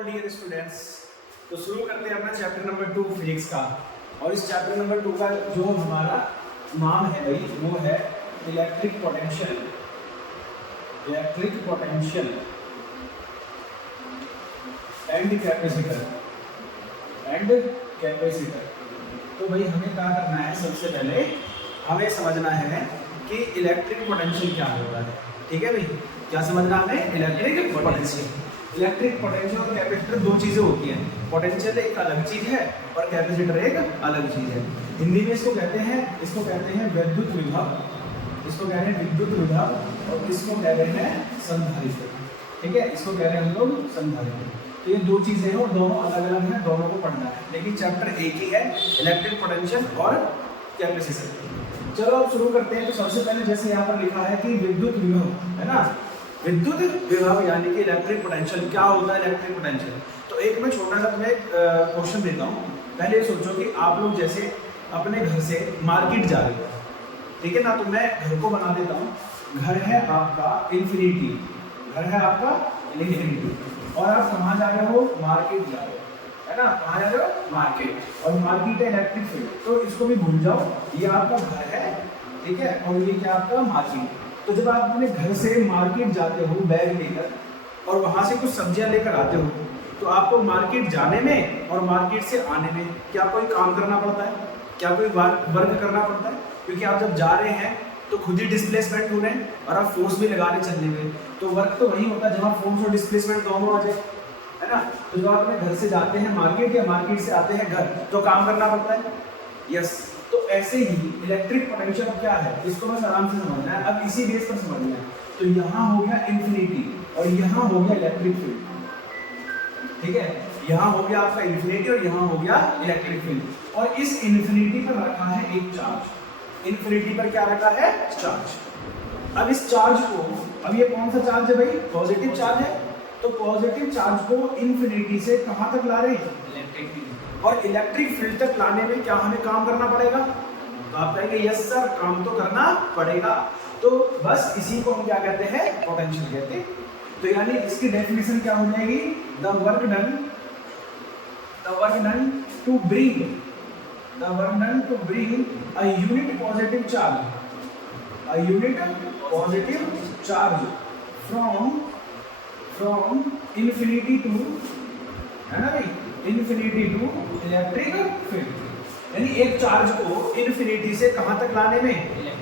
All dear students. तो शुरू करते हैं अपना चैप्टर नंबर 2 फिजिक्स का। और इस चैप्टर नंबर 2 का जो हमारा नाम है भाई वो है इलेक्ट्रिक पोटेंशियल एंड कैपेसिटर। तो भाई हमें क्या करना है, सबसे पहले हमें समझना है कि इलेक्ट्रिक पोटेंशियल क्या होता है। ठीक है भाई, क्या समझना हमें? इलेक्ट्रिक पोटेंशियल और कैपेसिटर दो चीजें होती हैं। पोटेंशियल एक अलग चीज है और कैपेसिटर एक अलग चीज है। हिंदी में इसको कहते हैं विद्युत विभव, और इसको कह रहे हैं संधारित्र। ठीक है, इसको कह रहे हैं हम लोग संधारित्र। तो ये दो चीजें हैं और दोनों अलग अलग हैं, दोनों को पढ़ना है, लेकिन चैप्टर एक ही है, इलेक्ट्रिक पोटेंशियल और कैपेसिटर। चलो अब शुरू करते हैं। तो सबसे पहले जैसे यहाँ पर लिखा है कि विद्युत विभव है ना, विद्युत विभव यानी कि इलेक्ट्रिक पोटेंशियल। क्या होता है इलेक्ट्रिक पोटेंशियल? तो एक मैं छोटा सा तुम्हें क्वेश्चन देता हूँ। पहले ये सोचो कि आप लोग जैसे अपने घर से मार्केट जा रहे हो, ठीक है ना। तो मैं घर को बना देता हूँ। घर है आपका इन्फिनिटी, और आप कहाँ जा रहे हो? मार्केट जा रहे हो, है ना। कहाँ जा रहे हो? मार्केट। और मार्केट है इलेक्ट्रिक फील्ड, तो इसको भी भूल जाओ। ये आपका घर है, ठीक है, और ये क्या आपका मार्केट। तो जब आप अपने घर से मार्केट जाते हो बैग लेकर और वहां से कुछ सब्जियां लेकर आते हो, तो आपको मार्केट जाने में और मार्केट से आने में क्या कोई काम करना पड़ता है? क्या कोई वर्क करना पड़ता है? क्योंकि आप जब जा रहे हैं तो खुद ही डिस्प्लेसमेंट हो रहे हैं और आप फोर्स भी लगा रहे चलने में। तो वर्क तो वही होता है जहाँ फोर्स और डिस्प्लेसमेंट दोनों आ जाए, है ना। तो जब आप अपने घर से जाते हैं मार्केट या मार्केट से आते हैं घर, तो काम करना पड़ता है। यस, तो ऐसे ही इलेक्ट्रिक पोटेंशियल क्या है, इसको बस आराम से समझना है। अब इसी बेस पर समझना है। तो यहाँ हो गया इन्फिनिटी और यहाँ हो गया इलेक्ट्रिक फील्ड। ठीक है, यहाँ हो गया आपका इन्फिनिटी और यहाँ हो गया इलेक्ट्रिक फील्ड। और इस इन्फिनिटी पर रखा है एक चार्ज। इन्फिनिटी पर क्या रखा है? चार्ज। अब इस चार्ज को, अब ये कौन सा चार्ज है भाई? पॉजिटिव चार्ज है। तो पॉजिटिव चार्ज को इन्फिनिटी से कहाँ तक ला रहे हैं? Electric field. और इलेक्ट्रिक फील्ड तक लाने में क्या हमें काम करना पड़ेगा? तो आप कहेंगे यस सर, काम तो करना पड़ेगा। तो बस इसी को हम क्या कहते हैं? पोटेंशियल कहते हैं। तो यानी इसकी डेफिनेशन क्या हो जाएगी? The work done to bring a unit positive charge from infinity to, है ना भाई, infinity to electric field। यानी एक चार्ज को इन्फिनिटी से कहां तक लाने में?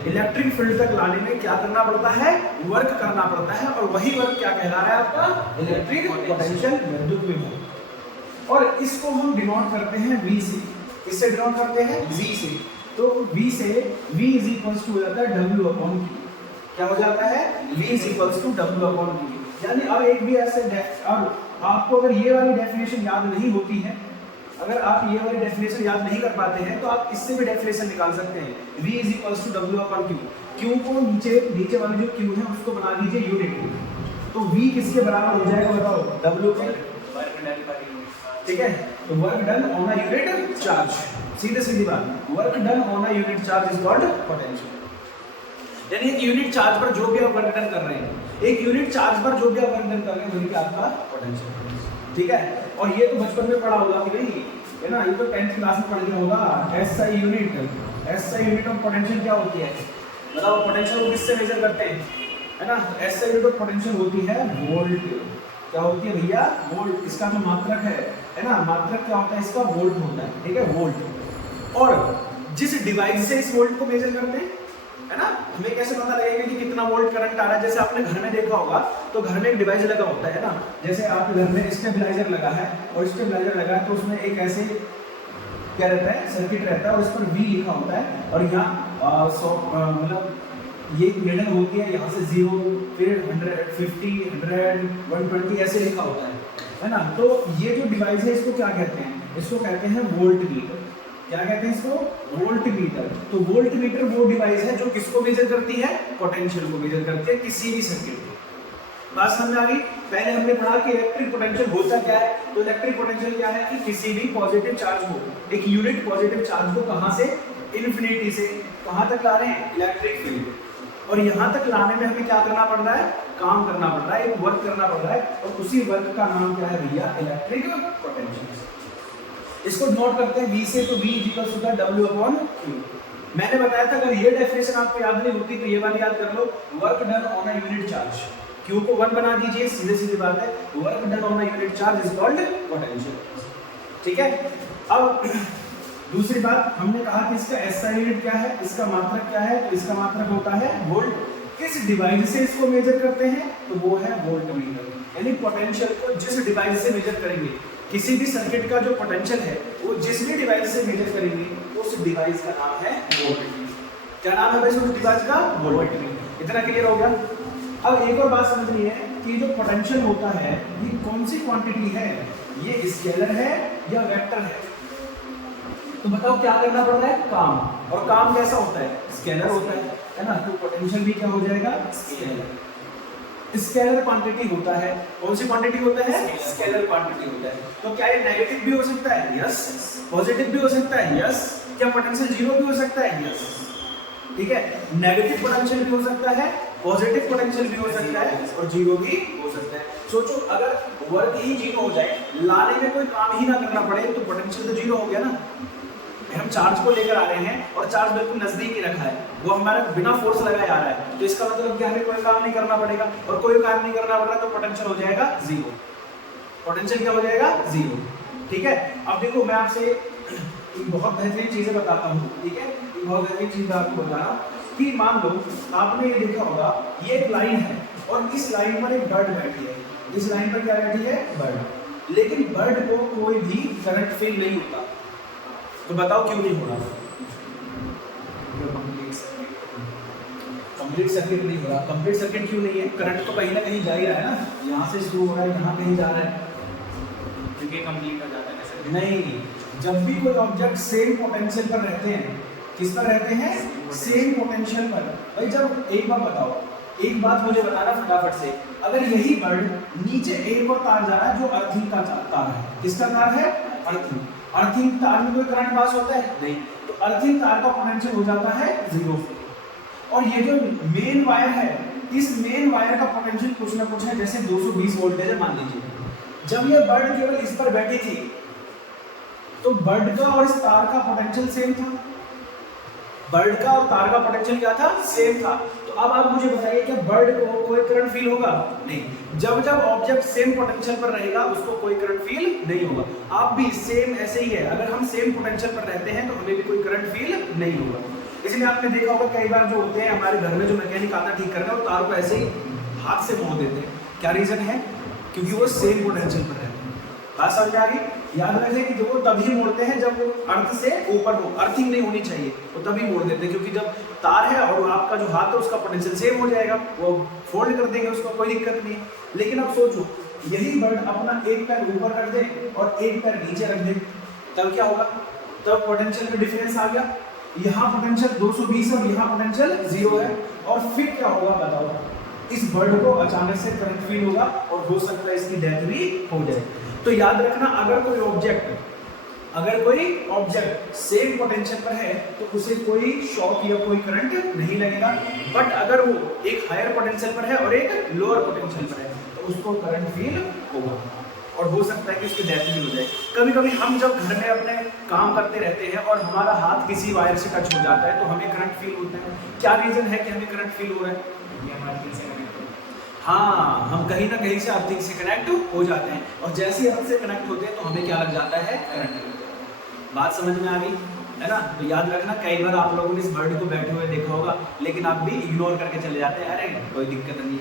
इलेक्ट्रिक फील्ड तक लाने में क्या करना पड़ता है? वर्क करना पड़ता है। और वही वर्क क्या कहला रहा है? आपका इलेक्ट्रिक पोटेंशियल, विद्युत विभव। और इसको हम डिनोट करते हैं V से। इससे डिनोट करते हैं V से। तो V से V इज इक्वल्स टू हो जाता है W/Q। क्या हो जाता है? V is equals to W/Q। यानी अब एक भी ऐसे, अब आपको अगर ये वाली डेफिनेशन याद नहीं होती है, अगर आप ये वाली डेफिनेशन याद नहीं कर पाते हैं, तो आप इससे भी डेफिनेशन निकाल सकते हैं। V is equals to W/Q। Q को नीचे वाली जो Q है उसको बना दीजिए यूनिट। तो V किसके बराबर हो जाएगा बताओ? W के वर्क डन पर यूनिट। ठीक है, तो work done on a unit charge. सीधी बात, work done on a unit charge is called potential. यानी एक यूनिट चार्ज पर जो भी आप वर्क डन कर रहे हैं, वही आपका पोटेंशियल। ठीक है, और ये तो बचपन में पढ़ा होगा कि भाई, है ना, ये तो 10th क्लास में पढ़ लिया होगा। एसआई यूनिट ऑफ पोटेंशियल क्या होती है? बताओ, पोटेंशियल को किससे मेजर करते हैं, है ना। एसआई यूनिट ऑफ पोटेंशियल होती है वोल्ट। क्या होती है भैया? वोल्ट। इसका जो मात्रक है ना, मात्रक क्या होता है इसका? वोल्ट होता है। ठीक है, वोल्ट। और जिस डिवाइस से इस वोल्ट को मेजर करते हैं, है ना, हमें कैसे पता लगेगा कि कितना वोल्ट करंट आ रहा है? जैसे आपने घर में देखा होगा, तो घर में एक डिवाइस लगा होता है ना। जैसे आपके घर में स्टेबलाइजर लगा है, और स्टेबलाइजर लगा है तो उसमें एक ऐसे क्या रहता है? सर्किट रहता है, और उस पर V लिखा होता है। और यहाँ मतलब ये निडल होती है, यहाँ से 0, फिर 100, 50, 100, 120 ऐसे लिखा होता है ना। तो ये जो डिवाइस है इसको क्या कहते हैं? इसको कहते हैं वोल्ट मीटर। क्या कहते हैं इसको? Volt meter. तो वोल्ट मीटर वो डिवाइस है जो किसको मेजर करती है? पोटेंशियल को मेजर करती है, किसी भी सर्किट को। बात समझ आ गई? पहले हमने पढ़ा कि इलेक्ट्रिक पोटेंशियल होता क्या है। तो इलेक्ट्रिक पोटेंशियल क्या है कि किसी भी पॉजिटिव चार्ज को, एक यूनिट पॉजिटिव चार्ज को कहां से? इन्फिनिटी से कहां तक ला रहे हैं? Electric field. और यहाँ तक लाने में हमें क्या करना पड़ रहा है? काम करना पड़ रहा है, एक वर्क करना पड़ रहा है, और उसी वर्क का नाम क्या है भैया, इलेक्ट्रिक पोटेंशियल। इसको नोट करते हैं V से, तो V इक्वल्स होता है W/Q। मैंने बताया था अगर ये डेफिनेशन आपको याद नहीं होती तो ये वाली याद कर लो, work done on a unit charge. Q को 1 बना दीजिए, सीधे सीधी बात है, work done on a unit charge is called potential. ठीक है, अब दूसरी बात, हमने कहा कि इसका SI यूनिट क्या है, इसका मात्रक क्या है, तो इसका मात्रक होता है वोल्ट। किस डिवाइस से इसको मेजर करते हैं, तो वो है वोल्टमीटर। यानी पोटेंशियल को जिस डिवाइस से मेजर करेंगे, किसी भी सर्किट का जो पोटेंशियल है वो जिस भी डिवाइस से मेजर करेंगे उस डिवाइस का नाम है वोल्टमीटर। क्या नाम है वैसे उस डिवाइस का, वोल्टमीटर। इतना क्लियर हो गया। अब एक और बात समझनी है कि जो पोटेंशियल होता है ये कौन सी क्वांटिटी है, ये स्केलर है या वेक्टर है। तो बताओ क्या करना पड़ रहा है, काम। और काम कैसा होता है, स्केलर होता है ना। तो पोटेंशियल भी क्या हो जाएगा, स्केलर। स्केलर क्वांटिटी होता है, कौन सी क्वांटिटी होता है, स्केलर क्वांटिटी होता है। तो क्या ये नेगेटिव भी हो सकता है, यस। पॉजिटिव भी हो सकता है, यस। क्या पोटेंशियल जीरो भी हो सकता है, यस। ठीक है, नेगेटिव पोटेंशियल भी हो सकता है, पॉजिटिव पोटेंशियल भी हो सकता है, और जीरो भी हो सकता है। सोचो अगर वर्क ही जीरो हो जाए, लाने में कोई काम ही ना करना पड़े, तो पोटेंशियल तो जीरो हो गया ना। हम चार्ज को लेकर आ रहे हैं और चार्ज बिल्कुल नजदीक ही रखा है, वो हमारा बिना फोर्स लगाए आ रहा है, तो इसका मतलब कि हमें कोई काम नहीं करना पड़ेगा, और कोई काम नहीं करना पड़ रहा तो पोटेंशियल हो जाएगा जीरो। पोटेंशियल क्या हो जाएगा, जीरो। ठीक है, अब देखो मैं आपसे एक बहुत बेहतरीन चीजें बताता हूँ। ठीक है, एक बहुत बेहतरीन चीज आपको बता रहा हूँ कि मान लो आपने ये देखा होगा, ये एक लाइन है और इस लाइन पर एक बर्ड बैठी है। इस लाइन पर क्या बैठी है, बर्ड। लेकिन बर्ड को कोई भी करंट फील नहीं होता, तो बताओ क्यों नहीं हो रहा। कंप्लीट सर्किट नहीं हो रहा। कंप्लीट सर्किट क्यों नहीं है, करंट तो कहीं ना कहीं जा ही रहा है ना, यहाँ से शुरू हो रहा है, यहाँ कहीं जा रहा है, क्योंकि कंप्लीट हो जाता है। नहीं, जब भी कोई ऑब्जेक्ट सेम पोटेंशियल पर रहते हैं, किस पर रहते हैं, सेम पोटेंशियल पर। भाई जब, एक बात बताओ, एक बात मुझे बताना फटाफट से, अगर यही बर्ड नीचे एक और तार जा रहा है जो अर्थिंग का तार है, किसका तार है, अर्थिंग। अर्थिंग तार में कोई करंट पास होता है, नहीं, तो अर्थिंग तार का पोटेंशियल हो जाता है जीरो। और ये जो मेन वायर है, इस मेन वायर का पोटेंशियल कुछ ना कुछ है, जैसे 220 वोल्ट है मान लीजिए। जब ये बर्ड केवल इस पर बैठी थी तो बर्ड का और इस तार का पोटेंशियल सेम था। बर्ड का और तार का पोटेंशियल क्या था, सेम था। तो अब आप मुझे बताइए कि बर्ड को कोई करंट फील होगा, नहीं। जब जब ऑब्जेक्ट सेम पोटेंशियल पर रहेगा उसको कोई करंट फील नहीं होगा। आप भी सेम ऐसे ही है, अगर हम सेम पोटेंशियल पर रहते हैं तो हमें भी कोई करंट फील नहीं होगा। इसलिए आपने देखा होगा कई बार जो होते हैं हमारे घर में, जो मैकेनिक आता ठीक करना, वो तार को ऐसे ही हाथ से मोड़ देते हैं। क्या रीजन है, क्योंकि वो सेम पोटेंशियल पर रहते हैं। बात समझ आ गई। याद रखें कि जो वो तभी मोड़ते हैं जब वो अर्थ से ऊपर हो, अर्थिंग नहीं होनी चाहिए, वो तभी मोड़ देते हैं, क्योंकि जब तार है और आपका जो हाथ है उसका पोटेंशियल सेम हो जाएगा, वो फोल्ड कर देंगे, उसको कोई दिक्कत नहीं है। लेकिन अब सोचो, यही बर्ड अपना एक पैर ऊपर रख दे और एक पैर नीचे रख दे, तब क्या होगा, तब पोटेंशियल में डिफरेंस आ गया। यहाँ पोटेंशियल 220 और यहाँ पोटेंशियल 0 है, और फिर क्या होगा बताओ, इस बर्ड को अचानक से करंट फील होगा और हो सकता है इसकी डेथ भी हो जाए। तो याद रखना, अगर कोई ऑब्जेक्ट सेम पोटेंशियल पर है तो उसे कोई शॉक या कोई करंट नहीं लगेगा। बट अगर वो एक हायर पोटेंशियल पर है और एक लोअर पोटेंशियल पर है तो उसको करंट फील होगा, और हो सकता है कि उसकी डेथ भी हो जाए। कभी कभी हम जब घर में अपने काम करते रहते हैं और हमारा हाथ किसी वायर से टच हो जाता है तो हमें करंट फील होता है। क्या रीजन है कि हमें करंट फील हो रहा है, हाँ, हम कहीं ना कहीं से अर्थिंग से कनेक्ट हो जाते हैं, और जैसे ही अर्थ से कनेक्ट होते हैं तो हमें क्या लग जाता है, करंट लग जाता है। बात समझ में आ गई है ना। तो याद रखना, कई बार आप लोगों ने इस बर्ड को बैठे हुए देखा होगा, लेकिन आप भी इग्नोर करके चले जाते हैं, अरे कोई दिक्कत नहीं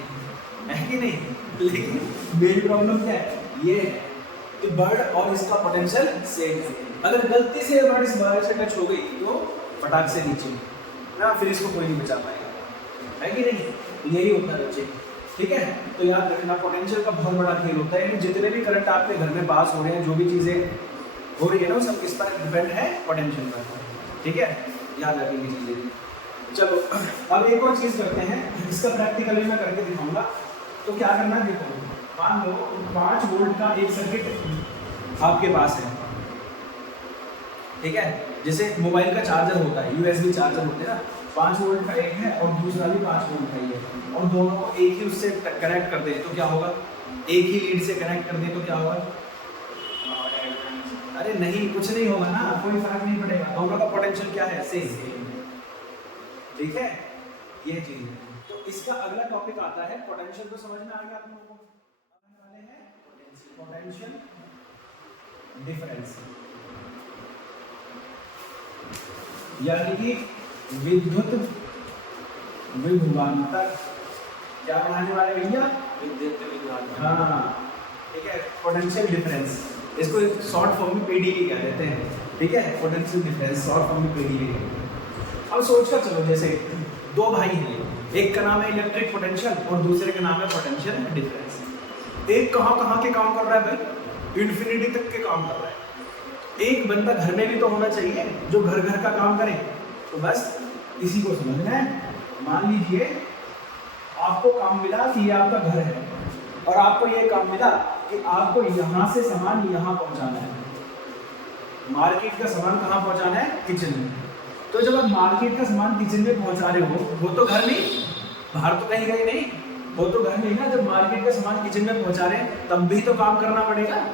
है कि नहीं। लेकिन मेरी प्रॉब्लम क्या है, ये है कि बर्ड और इसका पोटेंशियल सेम है। अगर गलती से बर्ड इस वायर से टच हो गई तो फटाक से नीचे ना, फिर इसको कोई नहीं बचा पाएगा, है कि नहीं। यही होता है बच्चे, ठीक है। तो याद रखना, पोटेंशियल का बहुत बड़ा खेल होता है। जितने भी करंट आपके घर में पास हो रहे हैं, जो भी चीज़ें हो रही है ना, वो सब किस पर डिपेंड है, पोटेंशियल पर, ठीक है। याद रखेंगे चीज़ें। चलो अब एक और चीज़ करते हैं, इसका प्रैक्टिकली मैं करके दिखाऊंगा। तो क्या करना है, देखो, मान लो 5 वोल्ट का एक सर्किट आपके पास है, ठीक है। जैसे मोबाइल का चार्जर होता है, USB चार्जर होते हैं ना, 5 वोल्ट का एक है और दूसरा भी 5 वोल्ट का ही है, और दोनों को एक ही उससे कनेक्ट कर दे तो क्या होगा, एक ही लीड से कनेक्ट कर दे तो क्या होगा, अरे नहीं कुछ नहीं होगा ना, कोई फर्क नहीं पड़ेगा, दोनों का पोटेंशियल क्या है, सेम। ठीक है, ये चीज है। तो इसका अगला टॉपिक आता है पोटेंशियल, तो समझ में आ गया आप लोगों को, वाले हैं पोटेंशियल डिफरेंस, यानी कि विद्युत विभवांतर, क्या पढ़ाने वाले भैया, विद्युत विभवांतर। हाँ ठीक है, पोटेंशियल डिफरेंस, इसको एक शॉर्ट फॉर्म में पीडीवी कह देते हैं। ठीक है, पोटेंशियल डिफरेंस शॉर्ट फॉर्म में पीडीवी। अब सोच कर चलो, जैसे दो भाई हैं, एक का नाम है इलेक्ट्रिक पोटेंशियल और दूसरे का नाम है पोटेंशियल डिफरेंस। एक कहाँ के काम कर रहा है भाई, इन्फिनिटी तक के काम कर रहा है। एक बंदा घर में भी तो होना चाहिए जो घर का काम करे। तो बस इसी को समझना है। मान लीजिए आपको काम मिला कि ये आपका घर है और आपको ये काम मिला कि आपको यहाँ से सामान यहाँ पहुँचाना है। मार्केट का सामान कहाँ पहुँचाना है, किचन में। तो जब आप मार्केट का सामान किचन में पहुँचा रहे हो, वो तो घर में, बाहर तो कहीं गए नहीं, वो तो घर में ना। जब मार्केट का सामान किचन में पहुँचा रहे हैं तब भी तो काम करना पड़ेगा।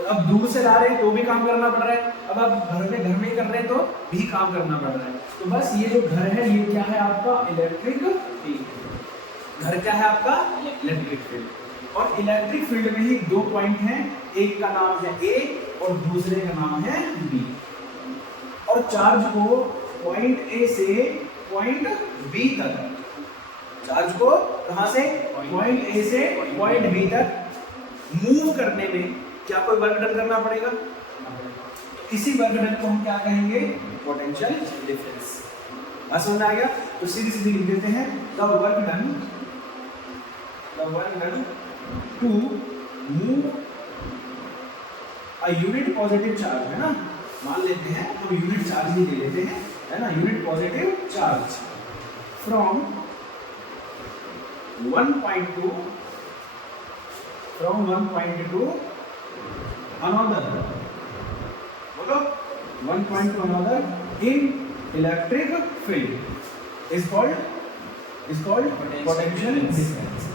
अब दूर से ला रहे हैं तो भी काम करना पड़ रहा है, अब आप घर में ही कर रहे हैं तो भी काम करना पड़ रहा है। तो बस ये जो घर है ये क्या है आपका, इलेक्ट्रिक फील्ड। घर क्या है आपका, इलेक्ट्रिक फील्ड। और इलेक्ट्रिक फील्ड में ही दो पॉइंट हैं, एक का नाम है ए और दूसरे का नाम है बी। और चार्ज को पॉइंट ए से पॉइंट बी तक, चार्ज को कहां से, पॉइंट ए से पॉइंट बी तक मूव करने में क्या कोई वर्क डन करना पड़ेगा। इसी वर्क डन को हम क्या कहेंगे, पोटेंशियल डिफरेंस। बात समझ में आ गया। तो सीधी सीधी लिख देते हैं, the work done to move a unit positive charge, है ना, मान लेते हैं तो यूनिट चार्ज ही ले लेते हैं, है ना, unit positive charge from 1 point two another, बोलो, 1 point to another in electric field is called potential difference।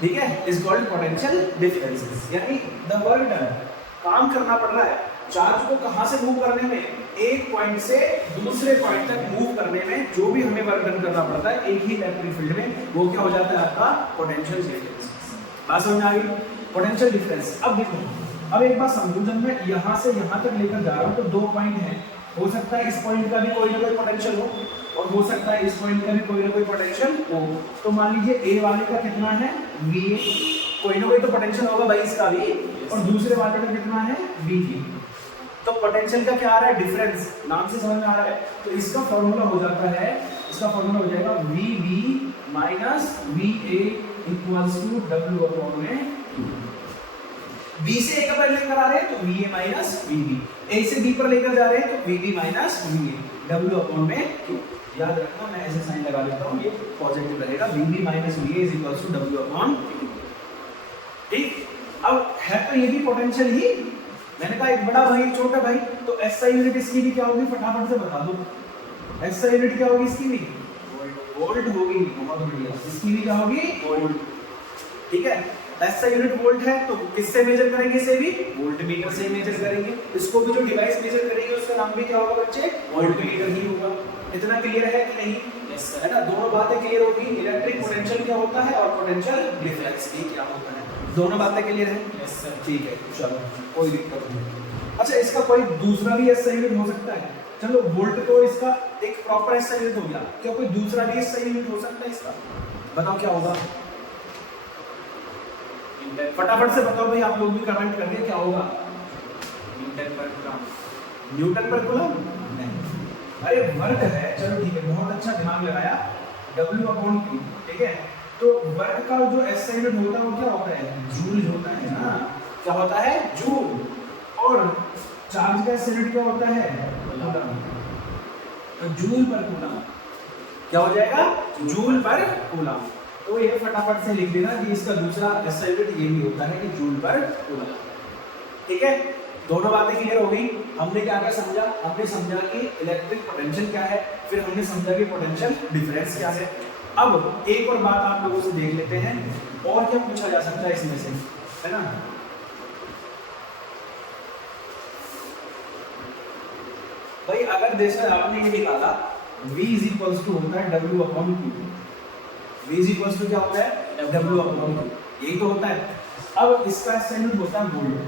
ठीक है, is called potential differences। यानी the work done, काम करना पड़ रहा है, चार्ज को कहां से मूव करने में, एक पॉइंट से दूसरे पॉइंट तक मूव करने में जो भी हमें वर्क डन करना पड़ता है एक ही इलेक्ट्रिक फील्ड में, वो क्या हो जाता है आपका पोटेंशियल डिफरेंस। बात समझ में आ गई, पोटेंशियल डिफरेंस। अब देखो, अब एक बात समझो, जब मैं यहाँ से यहाँ तक लेकर जा रहा हूँ तो दो पॉइंट हैं, हो सकता है इस पॉइंट का भी कोई ना कोई पोटेंशियल हो और हो सकता है इस पॉइंट का भी कोई ना कोई पोटेंशियल हो। तो मान लीजिए ए वाले का कितना है, वी, कोई ना कोई तो पोटेंशियल होगा भाई इसका भी, और दूसरे वाले का कितना है, वी। तो पोटेंशियल का क्या आ रहा है, डिफरेंस, नाम से समझ में आ रहा है। तो इसका फॉर्मूला हो जाता है, इसका फॉर्मूला हो जाएगा V B minus V A equals to W upon में बी से ए पर लेकर आ रहे हैं तो V A minus V B, A से बी पर लेकर जा रहे हैं तो V B minus V A, W upon में क्यू। याद रखना, मैं ऐसे साइन लगा देता हूँ, ये पॉजिटिव रहेगा, V B minus V A is equals to W upon Q. ठीक, अब है तो ये भी पोटेंशियल ही, मैंने कहा एक बड़ा भाई एक छोटा भाई, तो एसआई यूनिट इसकी भी क्या होगी, फटाफट से बता दो। एसआई यूनिट क्या होगी इसकी भी, वोल्ट होगी। बहुत बढ़िया, इसकी भी क्या होगी, वोल्ट। ठीक है, एसआई यूनिट वोल्ट है तो किससे मेजर करेंगे, इसे भी वोल्ट मीटर से मेजर करेंगे। इसको भी जो डिवाइस मेजर करेंगे उसका नाम भी क्या होगा बच्चे, वोल्ट मीटर ही होगा। इतना क्लियर है कि नहीं, है ना, दोनों बातें क्लियर होगी। इलेक्ट्रिक पोटेंशियल क्या होता है और पोटेंशियल डिफरेंस भी क्या होता है, दोनों बातें क्लियर है। Yes sir. ठीक है, चलो कोई दिक्कत नहीं। अच्छा, इसका कोई दूसरा भी एसआई यूनिट हो सकता है। चलो, वोल्ट तो इसका एक प्रॉपर एसआई यूनिट हो गया, क्या कोई दूसरा भी एसआई यूनिट हो सकता है इसका, बताओ क्या होगा, फटाफट से बताओ भाई, आप लोग भी कमेंट करके क्या होगा, न्यूटन पर कूलम नहीं, अरे वर्क है। चलो ठीक है, बहुत अच्छा दिमाग लगाया, W अपॉन Q। ठीक है, तो वर्क का जो एसआई यूनिट होता है वो क्या होता है, जूल होता है ना, क्या होता है, जूल। और चार्ज का एसआई यूनिट क्या होता है, कूलम। तो जूल पर कूलम क्या हो जाएगा, जूल पर कूलम। तो ये फटाफट से लिख देना कि इसका दूसरा एसआई यूनिट ये भी होता है कि जूल पर कूलम। ठीक है, दोनों बातें क्लियर हो गई। हमने क्या क्या समझा? हमने समझा कि इलेक्ट्रिक पोटेंशियल क्या है, फिर हमने समझा कि पोटेंशियल डिफरेंस क्या है। अब एक और बात आप लोगों से देख लेते हैं, और क्या पूछा जा सकता है इसमें से, है ना? भाई अगर जैसे आपने ये निकाला V इज इक्वल्स टू होता है W upon Q। V is equals to क्या होता है? W अपॉन Q, यही तो होता है। अब इसका एसआई यूनिट होता है वोल्ट।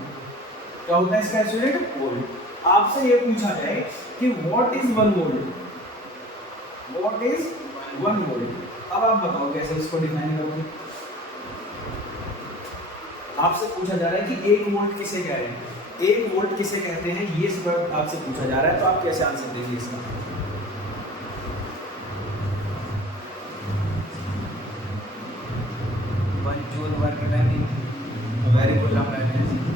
क्या होता है इसका एसआई यूनिट? वोल्ट। आपसे ये पूछा जाए कि what is 1 volt, what is 1 volt. अब आप बताओ कैसे इसको डिफाइन करोगे? आपसे पूछा जा रहा है कि 1 वोल्ट किसे कह रहे हैं, 1 वोल्ट किसे कहते हैं, ये सब आपसे पूछा जा रहा है, तो आप कैसे आंसर देंगे इसका? Joule work done very good,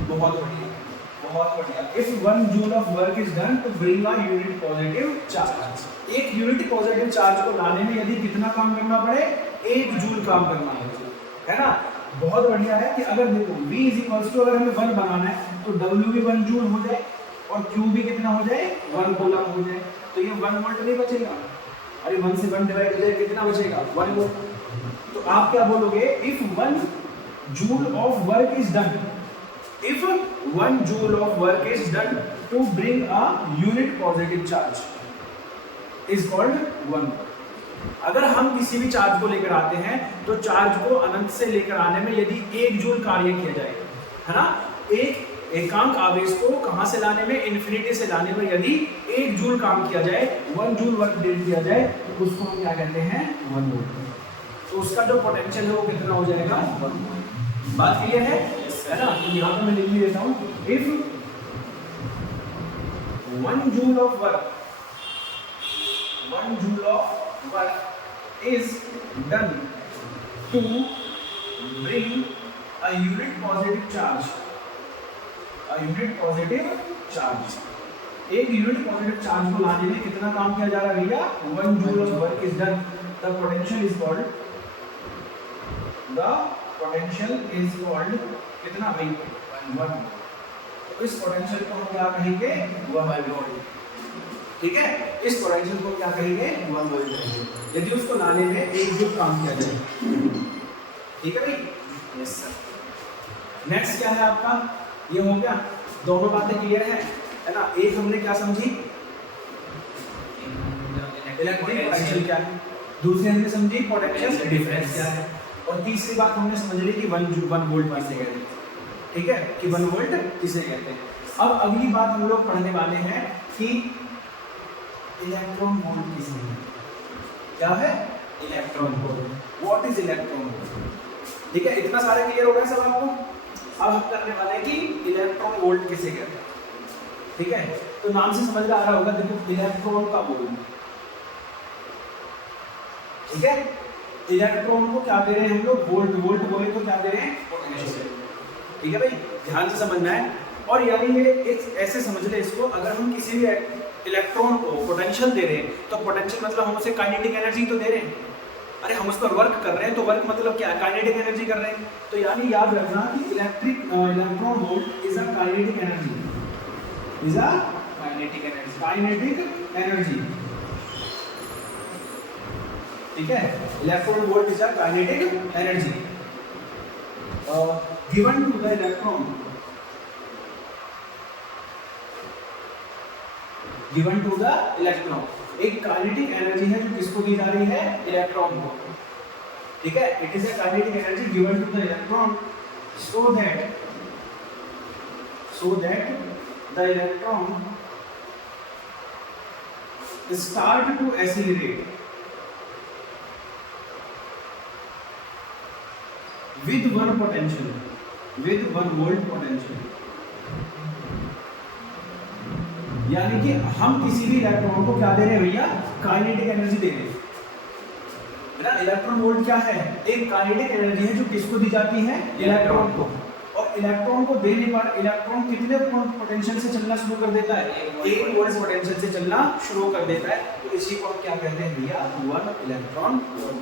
बहुत बढ़िया, बहुत बढ़िया। If 1 joule of work is done to bring a unit positive charge, एक यूनिट पॉजिटिव चार्ज को लाने में यदि कितना काम करना पड़े? 1 जूल काम करना है ना? बहुत बढ़िया है कि अगर देखो V इज इक्वल्स टू, अगर हमें 1 बनाना है तो W भी 1 जूल हो जाए और Q भी कितना हो जाए? 1 कूलम हो जाए, तो ये 1 वोल्ट नहीं बचेगा? अरे 1 से 1 डिवाइड हो जाए कितना बचेगा? 1 वोल्ट। तो आप क्या बोलोगे? If 1 joule of work is done, if 1 joule of work is done to bring a unit positive charge is called 1। अगर हम किसी भी चार्ज को लेकर आते हैं तो चार्ज को अनंत से लेकर आने में यदि 1 जूल कार्य किया जाए, है ना, एक एकांक आवेश को कहां से लाने में? इन्फिनिटी से लाने में यदि 1 जूल काम किया जाए, 1 जूल वर्क डन किया जाए, तो उसको हम क्या कहते हैं? 1 वोल्ट। तो उसका जो पोटेंशियल है वो कितना हो जाएगा? 1 वोल्ट। बात क्लियर है ना? तो यहाँ पे मैं लिख भी देता हूँ, if 1 joule of work, 1 joule of work is done to bring a unit positive charge, a unit positive charge, एक यूनिट पॉजिटिव चार्ज को लाने में कितना काम किया जा रहा है भैया? 1 joule of work is done. The potential is called, the potential is called कितना भाई? 1। तो इस पोटेंशियल को हम क्या कहेंगे? 1 वोल्ट। ठीक है, इस पोटेंशियल को क्या कहेंगे? 1 वोल्ट कहेंगे, यदि उसको लाने में 1 जूल काम किया जाए। ठीक है भाई? Yes sir. नेक्स्ट क्या है आपका? ये हो गया, दोनों बातें क्लियर है ना? एक हमने क्या समझी? इलेक्ट्रिक पोटेंशियल क्या है, दूसरी हमने समझी पोटेंशियल डिफरेंस क्या है, और तीसरी बात हमने समझ ली कि 1 वोल्ट किसे कहते हैं। ठीक है, कि 1 वोल्ट किसे कहते हैं। अब अगली बात हम लोग पढ़ने वाले हैं कि इलेक्ट्रॉन वोल्ट किसे कहते हैं। क्या है? Electron volt. What is electron volt? ठीक है, इतना सारे क्लियर हो गया सब आपको? अब हम करने वाले हैं कि इलेक्ट्रॉन वोल्ट किसे कहते हैं। ठीक है, तो नाम से समझ में आ रहा होगा, देखो इलेक्ट्रॉन का वोल्ट। ठीक है, इलेक्ट्रॉन को क्या दे रहे हैं हम लोग? वोल्ट। वोल्ट बोले तो क्या दे रहे हैं? पोटेंशियल। ठीक है भाई, ध्यान से समझना है। और यानी ये एक ऐसे समझ ले इसको, अगर हम किसी भी इलेक्ट्रॉन को पोटेंशियल दे रहे हैं तो पोटेंशियल मतलब हम उसे काइनेटिक एनर्जी तो दे रहे हैं। अरे हम उस पर वर्क कर रहे हैं तो वर्क मतलब क्या? काइनेटिक एनर्जी कर रहे हैं। तो यानी याद रखना कि electron volt is a kinetic energy, is a kinetic energy, kinetic energy. ठीक है, electron volt is a kinetic energy given to the electron, given to the electron. एक काइनेटिक एनर्जी है जो किसको दी जा रही है? इलेक्ट्रॉन को। ठीक है, it is a kinetic energy given to the electron so that the electron start to accelerate with 1 potential, with 1 volt potential। यानी कि हम किसी भी इलेक्ट्रॉन को क्या दे रहे हैं भैया? काइनेटिक एनर्जी दे रहे हैं। इलेक्ट्रॉन वोल्ट क्या है? एक काइनेटिक एनर्जी है जो किसको दी जाती है? इलेक्ट्रॉन को। और इलेक्ट्रॉन को देने पर इलेक्ट्रॉन कितने पोटेंशियल से चलना शुरू कर देता है? 1 वोल्ट पोटेंशियल से चलना शुरू कर देता है। तो इसी को हम क्या कहते हैं भैया? 1 इलेक्ट्रॉन वोल्ट।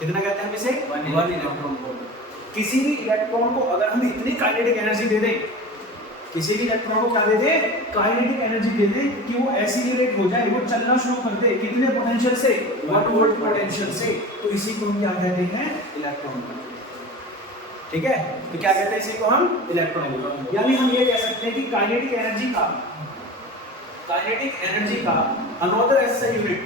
कितना कहते हैं हम इसे? 1 इलेक्ट्रॉन वोल्ट। किसी भी इलेक्ट्रॉन को अगर हम इतनी काइनेटिक एनर्जी दे दें किसी भी इलेक्ट्रॉन को क्या दे दे, काइनेटिक एनर्जी दे दे कि वो एक्सीलरेट हो जाए, वो चलना शुरू कर दे। कितने पोटेंशियल से? 1 वोल्ट पोटेंशियल से। तो इसी को हम क्या कहते हैं? इलेक्ट्रॉन। ठीक है, तो क्या कहते हैं इसी को हम? इलेक्ट्रॉन। यानी हम ये कह सकते हैं कि काइनेटिक एनर्जी का अनदर एसआई यूनिट,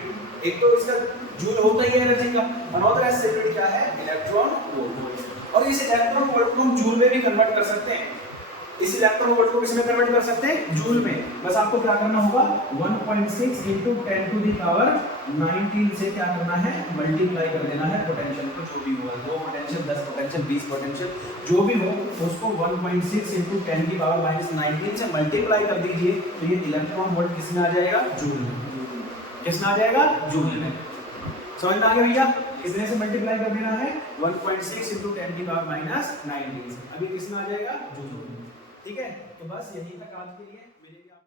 एक तो इसका जूल होता ही है एनर्जी का, अनदर एसआई यूनिट क्या है? Electron volt. और इस इलेक्ट्रॉन वोल्ट को हम जूल में भी कन्वर्ट कर सकते हैं। इस इलेक्ट्रॉन वोल्ट को किसमें कन्वर्ट कर सकते हैं? जूल में। बस आपको क्या करना होगा, 1.6 × 10⁻19 से क्या करना है? मल्टीप्लाई कर देना है पोटेंशियल को, जो भी होगा, 2 पोटेंशियल, 10 पोटेंशियल, 20 पोटेंशियल, जो भी हो उसको 1.6 × 10⁻19 से मल्टीप्लाई कर दीजिए, तो ये इलेक्ट्रॉन वोल्ट किसमें आ जाएगा? जूल में। किसमें आ जाएगा? जूल में। समझ में आ गया भैया? कितने से मल्टीप्लाई कर देना है? 1.6 × 10⁻19 से। अभी किसमें आ जाएगा? जूल में। ठीक है, तो बस यही तक आज के लिए।